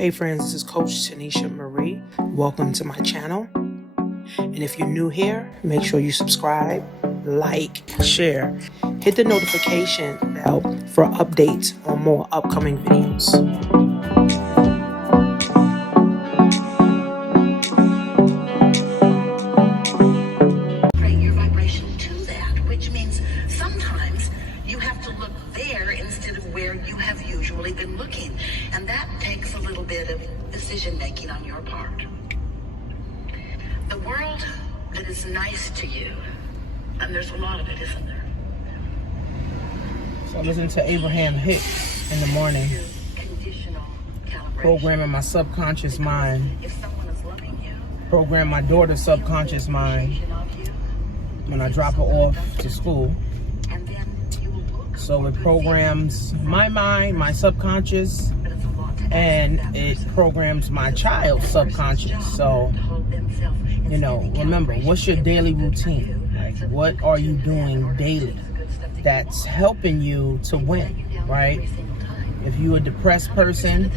Hey friends, this is Coach Tanisha Marie. Welcome to my channel. And if you're new here, make sure you subscribe, like, share. Hit the notification bell for updates on more upcoming videos. Bring your vibration to that, which means sometimes you have to look there instead of where you have usually been looking. And that takes a little bit of decision making on your part. The world that is nice to you, and there's a lot of it, isn't there? So I listen to Abraham Hicks in the morning, Conditional calibration. programming my subconscious mind, If someone is loving you, program my daughter's subconscious mind of you, when I drop her off to school. and then you will look. So it programs my mind, my subconscious, But it's a lot to ask and that it person. programs my child's subconscious. So, you know, remember, what's your daily routine? Like, what are you doing daily that's helping you to win, right? If you're a depressed person,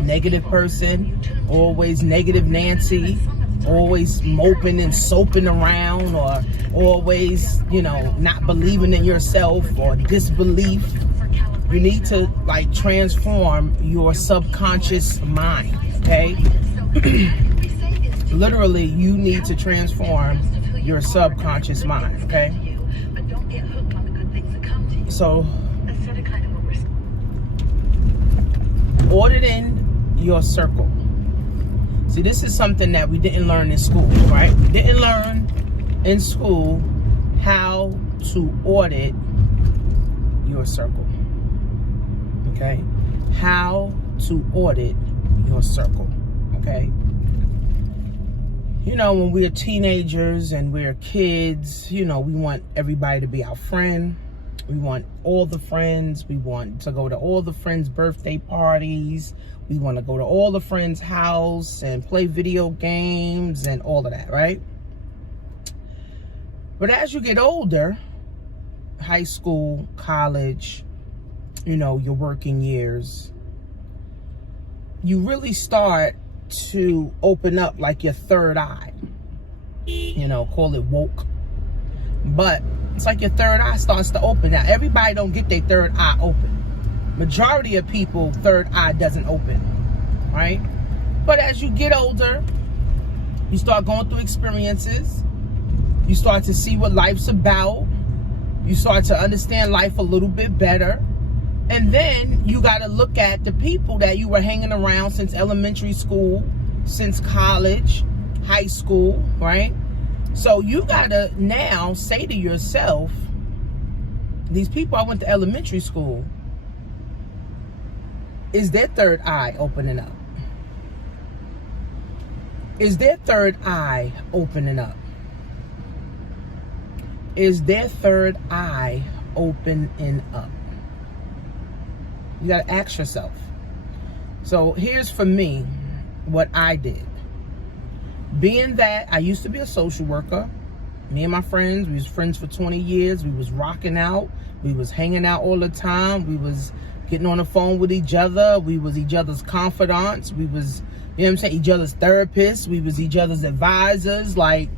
negative person, always negative Nancy, always moping and soaping around, or always, you know, not believing in yourself or disbelief, you need to like transform your subconscious mind, okay? Literally, you need to transform your subconscious mind, okay? So, auditing your circle. See, this is something that we didn't learn in school, right? We didn't learn in school how to audit your circle, okay? How to audit your circle, okay? You know, when we're teenagers and we're kids, you know, we want everybody to be our friend. We want all the friends. We want to go to all the friends' birthday parties. We want to go to all the friends' house and play video games and all of that, right? But as you get older, high school, college, you know, your working years, you really start to open up like your third eye, you know, call it woke, but it's like your third eye starts to open. Now, everybody don't get their third eye open. Majority of people, third eye doesn't open, right? But as you get older, you start going through experiences, you start to see what life's about, you start to understand life a little bit better. And then you got to look at the people that you were hanging around since elementary school, since college, high school, right? So you got to now say to yourself, these people I went to elementary school, is their third eye opening up? Is their third eye opening up? Is their third eye opening up? You got to ask yourself. So here's for me what I did. Being that I used to be a social worker, me and my friends, we was friends for 20 years. We was rocking out. We was hanging out all the time. We was getting on the phone with each other. We was each other's confidants. We was, you know what I'm saying, each other's therapists. We was each other's advisors. Like,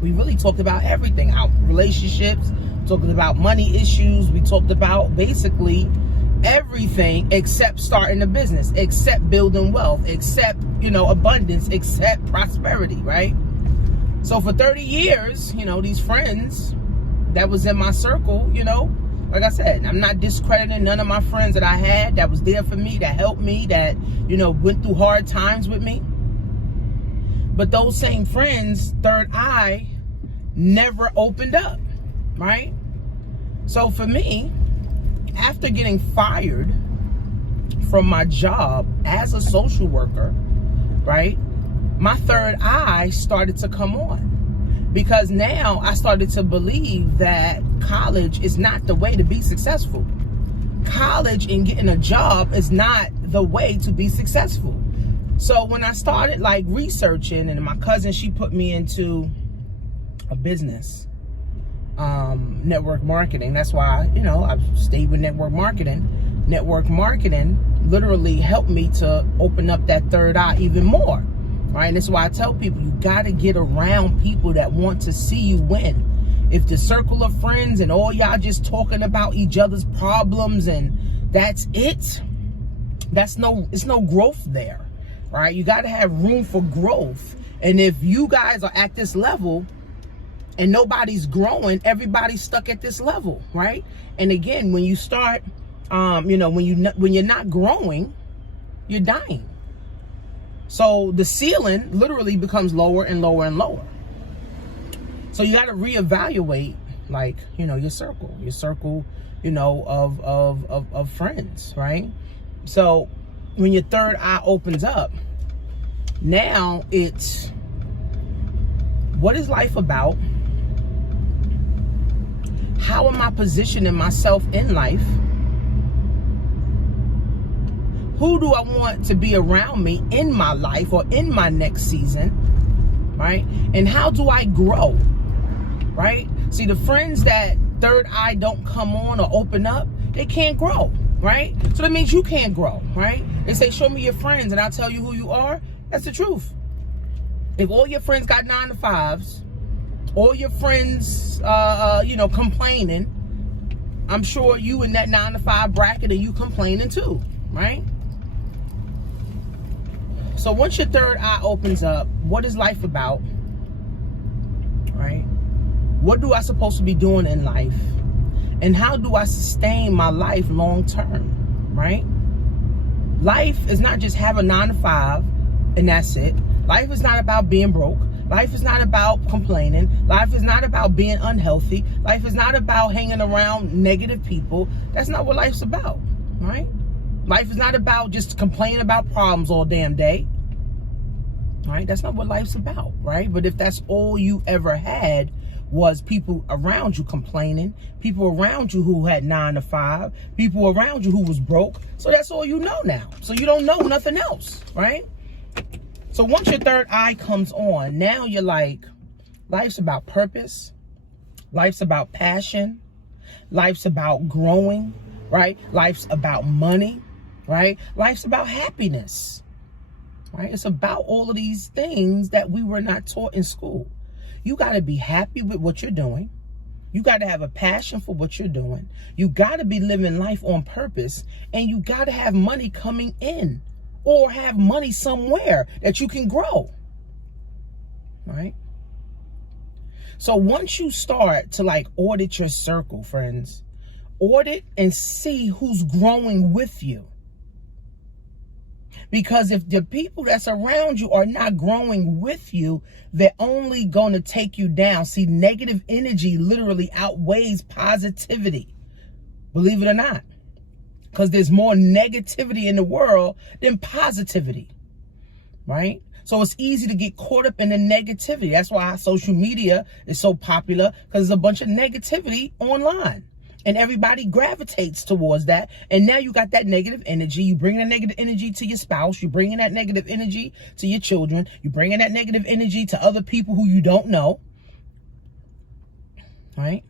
we really talked about everything. Our relationships, talking about money issues. We talked about basically everything except starting a business, except building wealth, except, you know, abundance, except prosperity, right? So for 30 years, you know, these friends that was in my circle, you know, like I said, I'm not discrediting none of my friends that I had that was there for me, that helped me, that, you know, went through hard times with me. But those same friends' third eye never opened up, right? So for me, after getting fired from my job as a social worker, right, my third eye started to come on, because now I started to believe that college is not the way to be successful. College and getting a job is not the way to be successful. So when I started like researching, and my cousin, she put me into a business, network marketing. That's why, you know, I've stayed with network marketing. Network marketing literally helped me to open up that third eye even more, right? And that's why I tell people, you got to get around people that want to see you win. If the circle of friends and all y'all just talking about each other's problems and that's it, it's no growth there, right? You got to have room for growth. And if you guys are at this level and nobody's growing, everybody's stuck at this level, right? And again, when you start, when you're not growing, you're dying. So the ceiling literally becomes lower and lower and lower. So you got to reevaluate, like, your circle, of friends, right? So when your third eye opens up, now it's, what is life about? How am I positioning myself in life? Who do I want to be around me in my life or in my next season, right? And how do I grow, right? See, the friends that third eye don't come on or open up, they can't grow, right? So that means you can't grow, right? They say, show me your friends and I'll tell you who you are. That's the truth. If all your friends got 9 to 5s, all your friends, complaining, I'm sure you in that 9 to 5 bracket and you complaining too, right? So once your third eye opens up, what is life about, right? What do I supposed to be doing in life? And how do I sustain my life long term, right? Life is not just have a 9 to 5 and that's it. Life is not about being broke. Life is not about complaining. Life is not about being unhealthy. Life is not about hanging around negative people. That's not what life's about, right? Life is not about just complaining about problems all damn day, right? That's not what life's about, right? But if that's all you ever had was people around you complaining, people around you who had 9 to 5, people around you who was broke, so that's all you know now. So you don't know nothing else, right? So once your third eye comes on, now you're like, life's about purpose. Life's about passion. Life's about growing, right? Life's about money, right? Life's about happiness, right? It's about all of these things that we were not taught in school. You got to be happy with what you're doing. You got to have a passion for what you're doing. You got to be living life on purpose, and you got to have money coming in, or have money somewhere that you can grow, right? So once you start to like audit your circle, friends, audit and see who's growing with you. Because if the people that's around you are not growing with you, they're only going to take you down. See, negative energy literally outweighs positivity, believe it or not. Because there's more negativity in the world than positivity, right? So it's easy to get caught up in the negativity. That's why social media is so popular, because there's a bunch of negativity online. And everybody gravitates towards that. And now you got that negative energy. You bring that negative energy to your spouse. You bring in that negative energy to your children. You bring in that negative energy to other people who you don't know, right?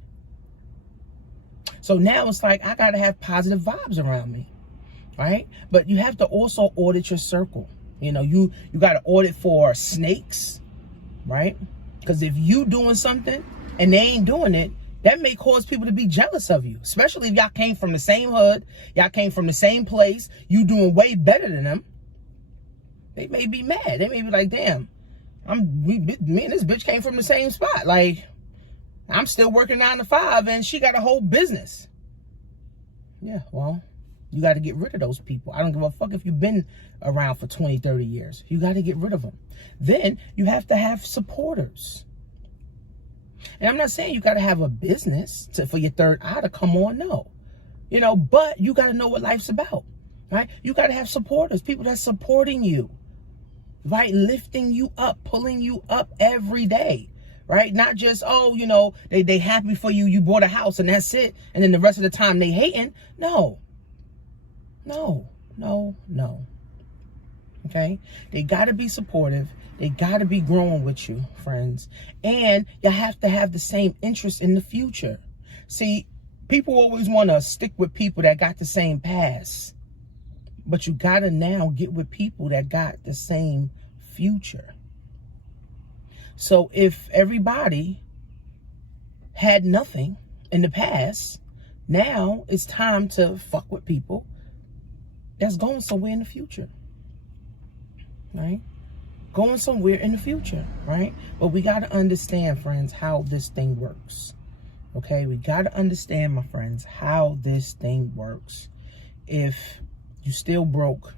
So now it's like, I got to have positive vibes around me, right? But you have to also audit your circle. You got to audit for snakes, right? Because if you doing something and they ain't doing it, that may cause people to be jealous of you, especially if y'all came from the same hood, y'all came from the same place, you doing way better than them. They may be mad. They may be like, damn, me and this bitch came from the same spot. Like, I'm still working 9 to 5 and she got a whole business. Yeah, well, you got to get rid of those people. I don't give a fuck if you've been around for 20, 30 years. You got to get rid of them. Then you have to have supporters. And I'm not saying you got to have a business for your third eye to come on, no. But you got to know what life's about, right? You got to have supporters, people that's supporting you, right? Lifting you up, pulling you up every day, right? Not just, they happy for you, you bought a house and that's it. And then the rest of the time they hating. No. Okay? They got to be supportive. They got to be growing with you, friends. And you have to have the same interest in the future. See, people always want to stick with people that got the same past. But you got to now get with people that got the same future. So if everybody had nothing in the past, now it's time to fuck with people that's going somewhere in the future, right? Going somewhere in the future, right? But we got to understand, friends, how this thing works, okay? We got to understand, my friends, how this thing works. If you still broke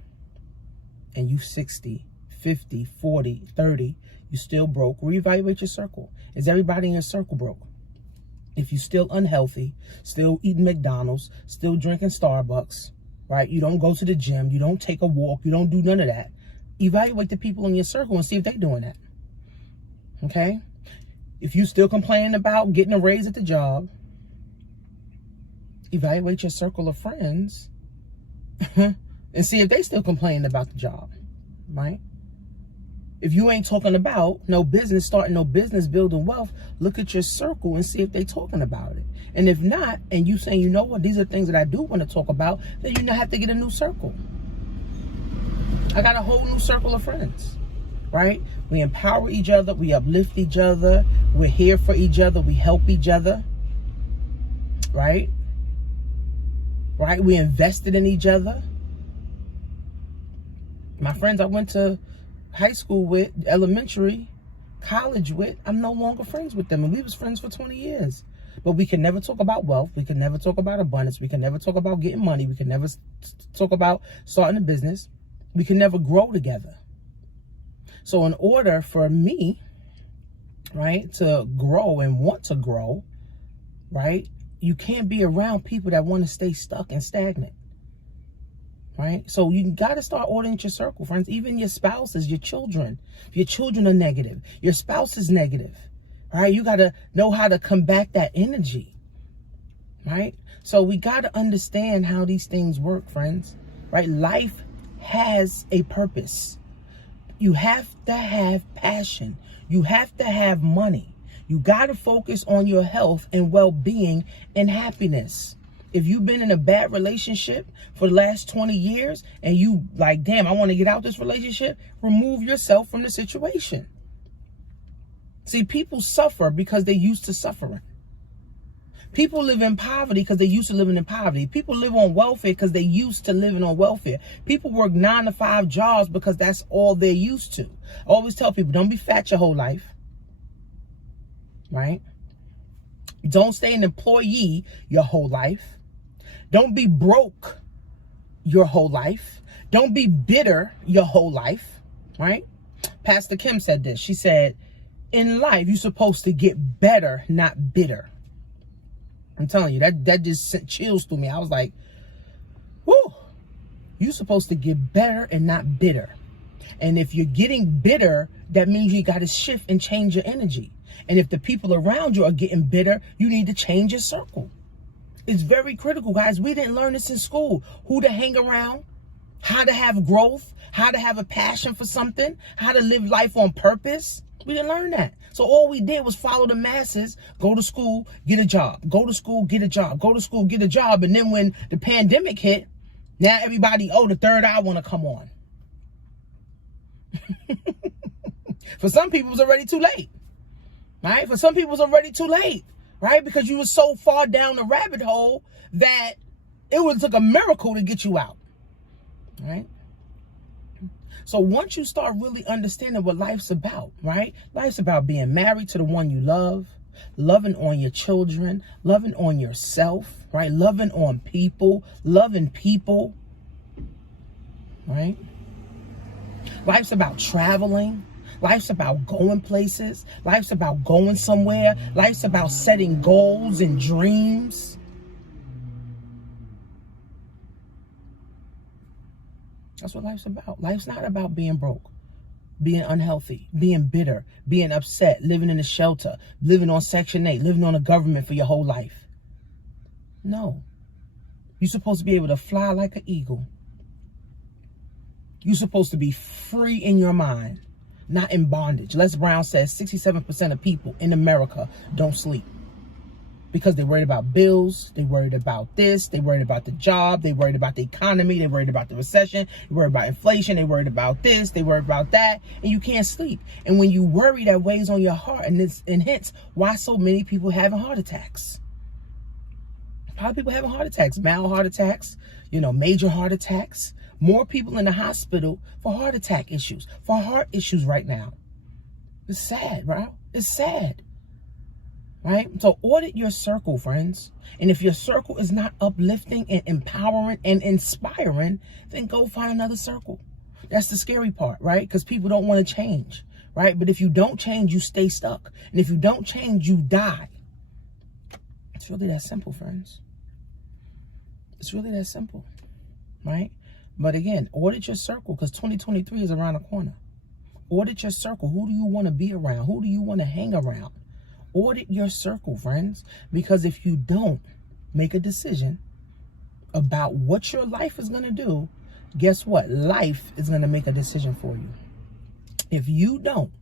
and you 60, 50, 40, 30, you still broke, reevaluate your circle. Is everybody in your circle broke? If you're still unhealthy, still eating McDonald's, still drinking Starbucks, right? You don't go to the gym, you don't take a walk, you don't do none of that. Evaluate the people in your circle and see if they're doing that, okay? If you still complaining about getting a raise at the job, evaluate your circle of friends and see if they still complaining about the job, right? If you ain't talking about no business, starting no business, building wealth, look at your circle and see if they talking about it. And if not, and you saying, you know what, these are things that I do want to talk about, then you have to get a new circle. I got a whole new circle of friends, right? We empower each other. We uplift each other. We're here for each other. We help each other, right? Right? We invested in each other. My friends I went to high school with, elementary, college with, I'm no longer friends with them. And we was friends for 20 years. But we can never talk about wealth. We can never talk about abundance. We can never talk about getting money. We can never talk about starting a business. We can never grow together. So in order for me, right, to grow and want to grow, right, you can't be around people that want to stay stuck and stagnant. Right? So you got to start auditing your circle, friends. Even your spouses, your children. If your children are negative, your spouse is negative. Right? You got to know how to combat that energy. Right? So we got to understand how these things work, friends. Right? Life has a purpose. You have to have passion. You have to have money. You got to focus on your health and well-being and happiness. If you've been in a bad relationship for the last 20 years and you like, damn, I want to get out this relationship, remove yourself from the situation. See, people suffer because they're used to suffering. People live in poverty because they're used to living in poverty. People live on welfare because they're used to living on welfare. People work 9 to 5 jobs because that's all they're used to. I always tell people, don't be fat your whole life, right? Don't stay an employee your whole life. Don't be broke your whole life. Don't be bitter your whole life, right? Pastor Kim said this. She said, in life, you're supposed to get better, not bitter. I'm telling you, that just sent chills through me. I was like, whoo, you're supposed to get better and not bitter. And if you're getting bitter, that means you got to shift and change your energy. And if the people around you are getting bitter, you need to change your circle. It's very critical, guys. We didn't learn this in school. Who to hang around, how to have growth, how to have a passion for something, how to live life on purpose. We didn't learn that. So all we did was follow the masses, go to school, get a job, go to school, get a job, go to school, get a job. And then when the pandemic hit, now everybody, oh, the third eye want to come on. For some people, it's already too late. Right? For some people, it's already too late. Right? Because you were so far down the rabbit hole that it would took a miracle to get you out. Right? So once you start really understanding what life's about, right? Life's about being married to the one you love, loving on your children, loving on yourself, right? Loving on people, loving people, right? Life's about traveling. Life's about going places. Life's about going somewhere. Life's about setting goals and dreams. That's what life's about. Life's not about being broke, being unhealthy, being bitter, being upset, living in a shelter, living on Section 8, living on a government for your whole life. No. You're supposed to be able to fly like an eagle. You're supposed to be free in your mind, not in bondage. Les Brown says 67% of people in America don't sleep. because they're worried about bills, they're worried about this, they're worried about the job, they're worried about the economy, they're worried about the recession, they're worried about inflation, they're worried about this, they're worried about that, and you can't sleep. And when you worry, that weighs on your heart, and hence why so many people having heart attacks. A lot of people having heart attacks, mild heart attacks, major heart attacks. More people in the hospital for heart attack issues, for heart issues right now. It's sad, bro. It's sad. Right? So audit your circle, friends. And if your circle is not uplifting and empowering and inspiring, then go find another circle. That's the scary part, right? Because people don't want to change, right? But if you don't change, you stay stuck. And if you don't change, you die. It's really that simple, friends. It's really that simple, right? But again, audit your circle, because 2023 is around the corner. Audit your circle. Who do you want to be around? Who do you want to hang around? Audit your circle, friends, because if you don't make a decision about what your life is going to do, guess what? Life is going to make a decision for you. If you don't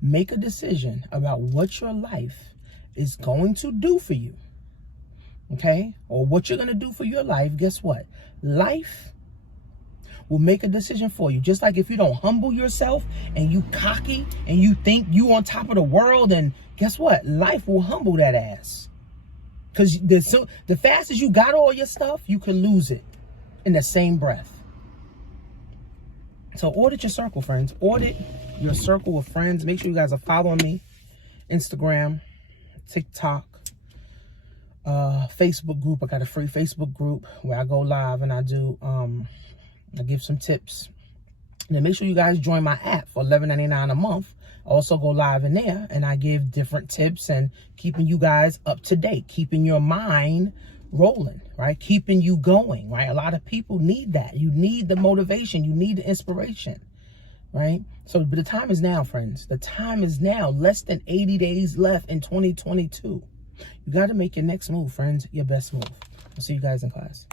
make a decision about what your life is going to do for you, okay, or what you're going to do for your life, guess what? Life will make a decision for you. Just like if you don't humble yourself and you cocky and you think you on top of the world, and guess what? Life will humble that ass. Because the fast as you got all your stuff, you can lose it in the same breath. So audit your circle, friends. Audit your circle of friends. Make sure you guys are following me. Instagram, TikTok, Facebook group. I got a free Facebook group where I go live and I give some tips. And then make sure you guys join my app for $11.99 a month. I also go live in there and I give different tips and keeping you guys up to date, keeping your mind rolling, right? Keeping you going, right? A lot of people need that. You need the motivation. You need the inspiration, right? So but the time is now, friends. The time is now. Less than 80 days left in 2022. You got to make your next move, friends. Your best move. I'll see you guys in class.